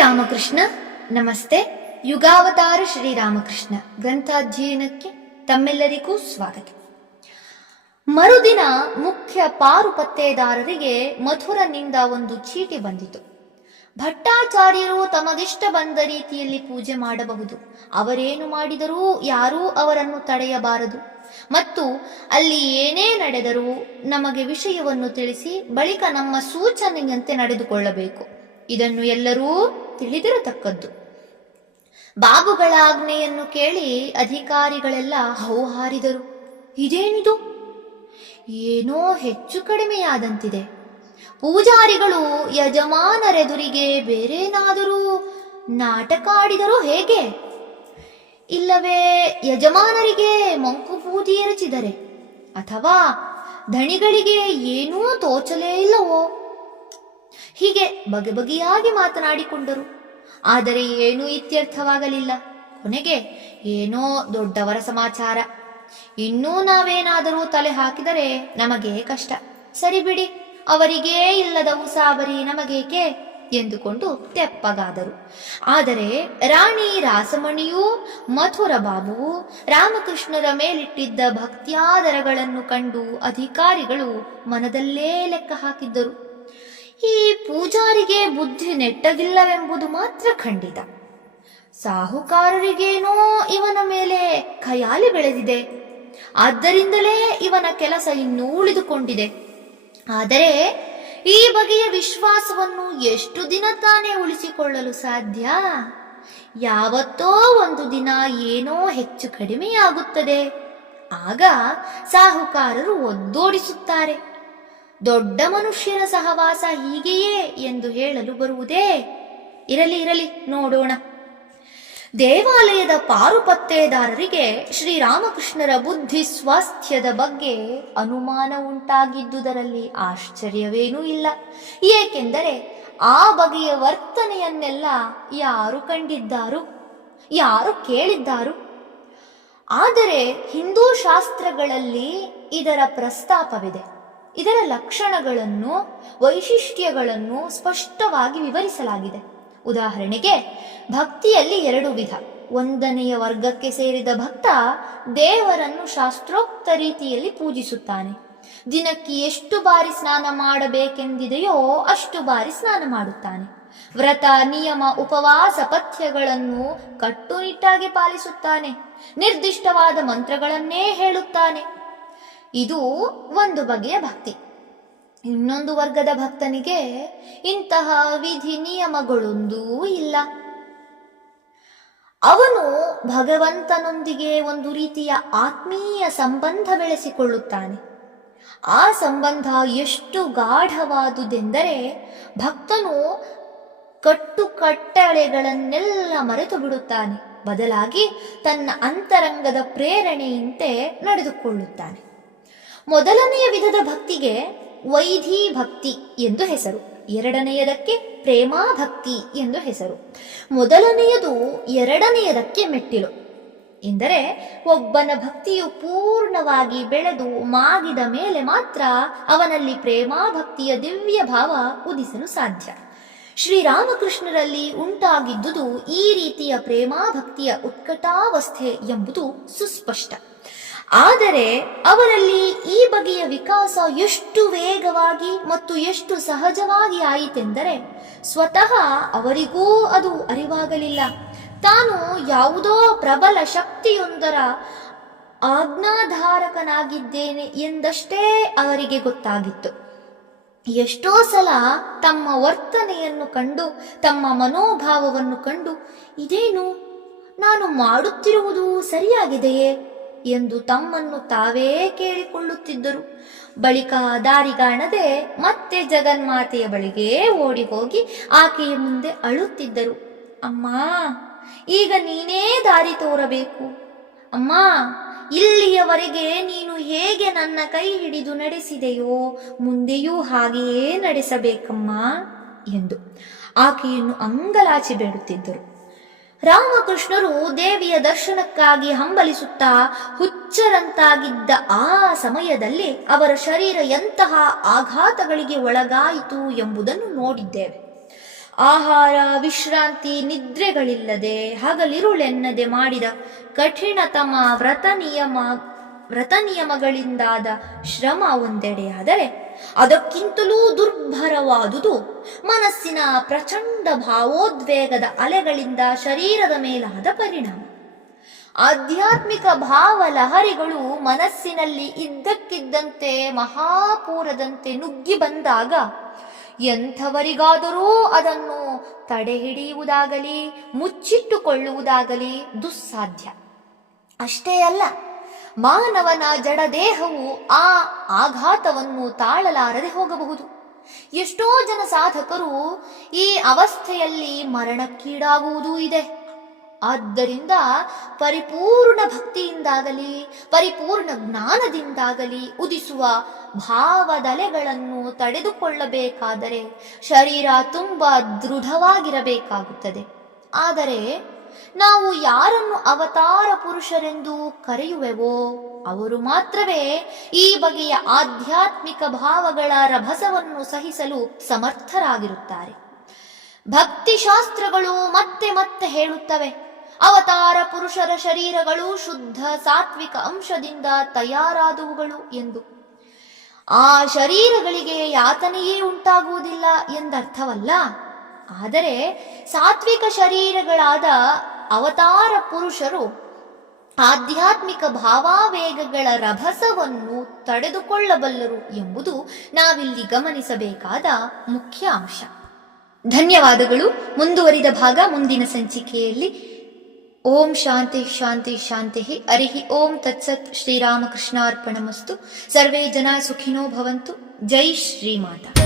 ಶ್ರೀರಾಮಕೃಷ್ಣ. ನಮಸ್ತೆ. ಯುಗಾವತಾರ ಶ್ರೀರಾಮಕೃಷ್ಣ. ಗ್ರಂಥಾಧ್ಯಯನಕ್ಕೆ ತಮ್ಮೆಲ್ಲರಿಗೂ ಸ್ವಾಗತ. ಮರುದಿನ ಮುಖ್ಯ ಪಾರು ಪತ್ತೇದಾರರಿಗೆ ಮಥುರನಿಂದ ಒಂದು ಚೀಟಿ ಬಂದಿತು. ಭಟ್ಟಾಚಾರ್ಯರು ತಮಗಿಷ್ಟ ಬಂದ ರೀತಿಯಲ್ಲಿ ಪೂಜೆ ಮಾಡಬಹುದು. ಅವರೇನು ಮಾಡಿದರೂ ಯಾರೂ ಅವರನ್ನು ತಡೆಯಬಾರದು. ಮತ್ತು ಅಲ್ಲಿ ಏನೇ ನಡೆದರೂ ನಮಗೆ ವಿಷಯವನ್ನು ತಿಳಿಸಿ ಬಳಿಕ ನಮ್ಮ ಸೂಚನೆಯಂತೆ ನಡೆದುಕೊಳ್ಳಬೇಕು. ಇದನ್ನು ಎಲ್ಲರೂ ತಿಳಿದಿರತಕ್ಕದ್ದು. ಬಾಬುಗಳ ಆಜ್ಞೆಯನ್ನು ಕೇಳಿ ಅಧಿಕಾರಿಗಳೆಲ್ಲ ಹೌಹಾರಿದರು. ಇದೇನಿದು? ಏನೋ ಹೆಚ್ಚು ಕಡಿಮೆಯಾದಂತಿದೆ. ಪೂಜಾರಿಗಳು ಯಜಮಾನರೆದುರಿಗೆ ಬೇರೇನಾದರೂ ನಾಟಕ ಆಡಿದರೂ ಹೇಗೆ? ಇಲ್ಲವೇ ಯಜಮಾನರಿಗೆ ಮಂಕು ಬೂದಿ ಎರಚಿದರೆ, ಅಥವಾ ಧಣಿಗಳಿಗೆ ಏನೂ ತೋಚಲೇ ಇಲ್ಲವೋ? ಹೀಗೆ ಬಗೆ ಬಗೆಯಾಗಿ ಮಾತನಾಡಿಕೊಂಡರು. ಆದರೆ ಏನೂ ಇತ್ಯರ್ಥವಾಗಲಿಲ್ಲ. ಕೊನೆಗೆ ಏನೋ ದೊಡ್ಡವರ ಸಮಾಚಾರ. ಇನ್ನೂ ನಾವೇನಾದರೂ ತಲೆ ಹಾಕಿದರೆ ನಮಗೆ ಕಷ್ಟ. ಸರಿ ಬಿಡಿ, ಅವರಿಗೇ ಇಲ್ಲದ ಉಸಾಬರಿ ನಮಗೇಕೆ? ಎಂದುಕೊಂಡು ತೆಪ್ಪಗಾದರು. ಆದರೆ ರಾಣಿ ರಾಸಮಣಿಯೂ, ಮಥುರ ಬಾಬುವು ರಾಮಕೃಷ್ಣರ ಮೇಲಿಟ್ಟಿದ್ದ ಭಕ್ತ್ಯಾದರಗಳನ್ನು ಕಂಡು ಅಧಿಕಾರಿಗಳು ಮನದಲ್ಲೇ ಲೆಕ್ಕ ಹಾಕಿದ್ದರು. ಈ ಪೂಜಾರಿಗೆ ಬುದ್ಧಿ ನೆಟ್ಟಗಿಲ್ಲವೆಂಬುದು ಮಾತ್ರ ಖಂಡಿತ. ಸಾಹುಕಾರರಿಗೇನೋ ಇವನ ಮೇಲೆ ಖಯಾಲಿ ಬೆಳೆದಿದೆ. ಆದ್ದರಿಂದಲೇ ಇವನ ಕೆಲಸ ಇನ್ನೂ ಉಳಿದುಕೊಂಡಿದೆ ಆದರೆ ಈ ಬಗೆಯ ವಿಶ್ವಾಸವನ್ನು ಎಷ್ಟು ದಿನ ತಾನೇ ಉಳಿಸಿಕೊಳ್ಳಲು ಸಾಧ್ಯ? ಯಾವತ್ತೋ ಒಂದು ದಿನ ಏನೋ ಹೆಚ್ಚು ಕಡಿಮೆಯಾಗುತ್ತದೆ. ಆಗ ಸಾಹುಕಾರರು ಒದ್ದೋಡಿಸುತ್ತಾರೆ ದೊಡ್ಡ ಮನುಷ್ಯರ ಸಹವಾಸ ಹೀಗೆಯೇ ಎಂದು ಹೇಳಲು ಬರುವುದೇ? ಇರಲಿ ಇರಲಿ, ನೋಡೋಣ. ದೇವಾಲಯದ ಪಾರುಪತ್ತೆದಾರರಿಗೆ ಶ್ರೀರಾಮಕೃಷ್ಣರ ಬುದ್ಧಿ ಸ್ವಾಸ್ಥ್ಯದ ಬಗ್ಗೆ ಅನುಮಾನ ಉಂಟಾಗಿದ್ದುದರಲ್ಲಿ ಆಶ್ಚರ್ಯವೇನೂ ಇಲ್ಲ. ಏಕೆಂದರೆ ಆ ಬಗೆಯ ವರ್ತನೆಯನ್ನೆಲ್ಲ ಯಾರು ಕಂಡಿದ್ದಾರು? ಯಾರು ಕೇಳಿದ್ದಾರು? ಆದರೆ ಹಿಂದೂ ಶಾಸ್ತ್ರಗಳಲ್ಲಿ ಇದರ ಪ್ರಸ್ತಾಪವಿದೆ. ಇದರ ಲಕ್ಷಣಗಳನ್ನು, ವೈಶಿಷ್ಟ್ಯಗಳನ್ನು ಸ್ಪಷ್ಟವಾಗಿ ವಿವರಿಸಲಾಗಿದೆ. ಉದಾಹರಣೆಗೆ, ಭಕ್ತಿಯಲ್ಲಿ ಎರಡು ವಿಧ. ಒಂದನೆಯ ವರ್ಗಕ್ಕೆ ಸೇರಿದ ಭಕ್ತ ದೇವರನ್ನು ಶಾಸ್ತ್ರೋಕ್ತ ರೀತಿಯಲ್ಲಿ ಪೂಜಿಸುತ್ತಾನೆ. ದಿನಕ್ಕೆ ಎಷ್ಟು ಬಾರಿ ಸ್ನಾನ ಮಾಡಬೇಕೆಂದಿದೆಯೋ ಅಷ್ಟು ಬಾರಿ ಸ್ನಾನ ಮಾಡುತ್ತಾನೆ. ವ್ರತ, ನಿಯಮ, ಉಪವಾಸ ಪಥ್ಯಗಳನ್ನು ಕಟ್ಟುನಿಟ್ಟಾಗಿ ಪಾಲಿಸುತ್ತಾನೆ. ನಿರ್ದಿಷ್ಟವಾದ ಮಂತ್ರಗಳನ್ನೇ ಹೇಳುತ್ತಾನೆ. ಇದು ಒಂದು ಬಗೆಯ ಭಕ್ತಿ. ಇನ್ನೊಂದು ವರ್ಗದ ಭಕ್ತನಿಗೆ ಇಂತಹ ವಿಧಿ ನಿಯಮಗಳೊಂದೂ ಇಲ್ಲ. ಅವನು ಭಗವಂತನೊಂದಿಗೆ ಒಂದು ರೀತಿಯ ಆತ್ಮೀಯ ಸಂಬಂಧ ಬೆಳೆಸಿಕೊಳ್ಳುತ್ತಾನೆ. ಆ ಸಂಬಂಧ ಎಷ್ಟು ಗಾಢವಾದುದೆಂದರೆ ಭಕ್ತನು ಕಟ್ಟುಕಟ್ಟಳೆಗಳನ್ನೆಲ್ಲ ಮರೆತು ಬಿಡುತ್ತಾನೆ. ಬದಲಾಗಿ ತನ್ನ ಅಂತರಂಗದ ಪ್ರೇರಣೆಯಂತೆ ನಡೆದುಕೊಳ್ಳುತ್ತಾನೆ. ಮೊದಲನೆಯ ವಿಧದ ಭಕ್ತಿಗೆ ವೈಧಿ ಭಕ್ತಿ ಎಂದು ಹೆಸರು. ಎರಡನೆಯದಕ್ಕೆ ಪ್ರೇಮಾ ಭಕ್ತಿ ಎಂದು ಹೆಸರು. ಮೊದಲನೆಯದು ಎರಡನೆಯದಕ್ಕೆ ಮೆಟ್ಟಿಲು. ಎಂದರೆ ಒಬ್ಬನ ಭಕ್ತಿಯು ಪೂರ್ಣವಾಗಿ ಬೆಳೆದು ಮಾಗಿದ ಮೇಲೆ ಮಾತ್ರ ಅವನಲ್ಲಿ ಪ್ರೇಮಾ ಭಕ್ತಿಯ ದಿವ್ಯ ಭಾವ ಉದಿಸಲು ಸಾಧ್ಯ. ಶ್ರೀರಾಮಕೃಷ್ಣರಲ್ಲಿ ಉಂಟಾಗಿದ್ದುದು ಈ ರೀತಿಯ ಪ್ರೇಮಾ ಭಕ್ತಿಯ ಉತ್ಕಟಾವಸ್ಥೆ ಎಂಬುದು ಸುಸ್ಪಷ್ಟ. ಆದರೆ ಅವರಲ್ಲಿ ಈ ಬಗೆಯ ವಿಕಾಸ ಎಷ್ಟು ವೇಗವಾಗಿ ಮತ್ತು ಎಷ್ಟು ಸಹಜವಾಗಿ ಆಯಿತೆಂದರೆ ಸ್ವತಃ ಅವರಿಗೂ ಅದು ಅರಿವಾಗಲಿಲ್ಲ. ತಾನು ಯಾವುದೋ ಪ್ರಬಲ ಶಕ್ತಿಯೊಂದರ ಆಜ್ಞಾಧಾರಕನಾಗಿದ್ದೇನೆ ಎಂದಷ್ಟೇ ಅವರಿಗೆ ಗೊತ್ತಾಗಿತ್ತು. ಎಷ್ಟೋ ಸಲ ತಮ್ಮ ವರ್ತನೆಯನ್ನು ಕಂಡು, ತಮ್ಮ ಮನೋಭಾವವನ್ನು ಕಂಡು, ಇದೇನು, ನಾನು ಮಾಡುತ್ತಿರುವುದು ಸರಿಯಾಗಿದೆಯೇ? ಎಂದು ತಮ್ಮನ್ನು ತಾವೇ ಕೇಳಿಕೊಳ್ಳುತ್ತಿದ್ದರು. ಬಳಿಕ ದಾರಿಗಾಣದೆ ಮತ್ತೆ ಜಗನ್ಮಾತೆಯ ಬಳಿಗೆ ಓಡಿ ಹೋಗಿ ಆಕೆಯ ಮುಂದೆ ಅಳುತ್ತಿದ್ದರು. ಅಮ್ಮ, ಈಗ ನೀನೇ ದಾರಿ ತೋರಬೇಕು. ಅಮ್ಮ, ಇಲ್ಲಿಯವರೆಗೆ ನೀನು ಹೇಗೆ ನನ್ನ ಕೈ ಹಿಡಿದು ನಡೆಸಿದೆಯೋ ಮುಂದೆಯೂ ಹಾಗೆಯೇ ನಡೆಸಬೇಕಮ್ಮ ಎಂದು ಆಕೆಯನ್ನು ಅಂಗಲಾಚಿ ಬೇಡುತ್ತಿದ್ದರು. ರಾಮಕೃಷ್ಣರು ದೇವಿಯ ದರ್ಶನಕ್ಕಾಗಿ ಹಂಬಲಿಸುತ್ತಾ ಹುಚ್ಚರಂತಾಗಿದ್ದ ಆ ಸಮಯದಲ್ಲಿ ಅವರ ಶರೀರ ಎಂತಹ ಆಘಾತಗಳಿಗೆ ಒಳಗಾಯಿತು ಎಂಬುದನ್ನು ನೋಡಿದ್ದೇವೆ. ಆಹಾರ, ವಿಶ್ರಾಂತಿ, ನಿದ್ರೆಗಳಿಲ್ಲದೆ ಹಗಲಿರುಳೆನ್ನದೆ ಮಾಡಿದ ಕಠಿಣತಮ ವ್ರತ ನಿಯಮ ವ್ರತ ನಿಯಮಗಳಿಂದಾದ ಶ್ರಮ ಒಂದೆಡೆಯಾದರೆ ಅದಕ್ಕಿಂತಲೂ ದುರ್ಭರವಾದುದು ಮನಸ್ಸಿನ ಪ್ರಚಂಡ ಭಾವೋದ್ವೇಗದ ಅಲೆಗಳಿಂದ ಶರೀರದ ಮೇಲಾದ ಪರಿಣಾಮ. ಆಧ್ಯಾತ್ಮಿಕ ಭಾವ ಲಹರಿಗಳು ಮನಸ್ಸಿನಲ್ಲಿ ಇದ್ದಕ್ಕಿದ್ದಂತೆ ಮಹಾಪೂರದಂತೆ ನುಗ್ಗಿ ಬಂದಾಗ ಎಂಥವರಿಗಾದರೂ ಅದನ್ನು ತಡೆಹಿಡಿಯುವುದಾಗಲಿ, ಮುಚ್ಚಿಟ್ಟುಕೊಳ್ಳುವುದಾಗಲಿ ದುಸ್ಸಾಧ್ಯ. ಅಷ್ಟೇ ಅಲ್ಲ ಮಾನವನ ಜಡದೇಹವು ಆ ಆಘಾತವನ್ನು ತಾಳಲಾರದೆ ಹೋಗಬಹುದು. ಎಷ್ಟೋ ಜನ ಸಾಧಕರು ಈ ಅವಸ್ಥೆಯಲ್ಲಿ ಮರಣಕ್ಕೀಡಾಗುವುದೂ ಇದೆ. ಆದ್ದರಿಂದ ಪರಿಪೂರ್ಣ ಭಕ್ತಿಯಿಂದಾಗಲಿ, ಪರಿಪೂರ್ಣ ಜ್ಞಾನದಿಂದಾಗಲಿ ಉದಿಸುವ ಭಾವದಲೆಗಳನ್ನು ತಡೆದುಕೊಳ್ಳಬೇಕಾದರೆ ಶರೀರ ತುಂಬ ದೃಢವಾಗಿರಬೇಕಾಗುತ್ತದೆ. ಆದರೆ ನಾವು ಯಾರನ್ನು ಅವತಾರ ಪುರುಷರೆಂದು ಕರೆಯುವೆವೋ, ಅವರು ಮಾತ್ರವೇ ಈ ಬಗೆಯ ಆಧ್ಯಾತ್ಮಿಕ ಭಾವಗಳ ರಭಸವನ್ನು ಸಹಿಸಲು ಸಮರ್ಥರಾಗಿರುತ್ತಾರೆ. ಭಕ್ತಿ ಶಾಸ್ತ್ರಗಳು ಮತ್ತೆ ಮತ್ತೆ ಹೇಳುತ್ತವೆ. ಅವತಾರ ಪುರುಷರ ಶರೀರಗಳು ಶುದ್ಧ ಸಾತ್ವಿಕ ಅಂಶದಿಂದ ತಯಾರಾದವುಗಳು ಎಂದು. ಆ ಶರೀರಗಳಿಗೆ ಯಾತನೆಯೇ ಉಂಟಾಗುವುದಿಲ್ಲ ಎಂದರ್ಥವಲ್ಲ? ಆದರೆ ಸಾತ್ವಿಕ ಶರೀರಗಳಾದ ಅವತಾರ ಪುರುಷರು ಆಧ್ಯಾತ್ಮಿಕ ಭಾವಾವೇಗಗಳ ರಭಸವನ್ನು ತಡೆದುಕೊಳ್ಳಬಲ್ಲರು ಎಂಬುದು ನಾವಿಲ್ಲಿ ಗಮನಿಸಬೇಕಾದ ಮುಖ್ಯ ಅಂಶ. ಧನ್ಯವಾದಗಳು. ಮುಂದುವರಿದ ಭಾಗ ಮುಂದಿನ ಸಂಚಿಕೆಯಲ್ಲಿ. ಓಂ ಶಾಂತಿ ಶಾಂತಿ ಶಾಂತಿ ಅರಿಹಿ ಓಂ ತತ್ಸತ್ ಶ್ರೀರಾಮಕೃಷ್ಣಾರ್ಪಣಮಸ್ತು. ಸರ್ವೇ ಜನ ಸುಖಿನೋ ಭವಂತು. ಜೈ ಶ್ರೀಮಾತಾ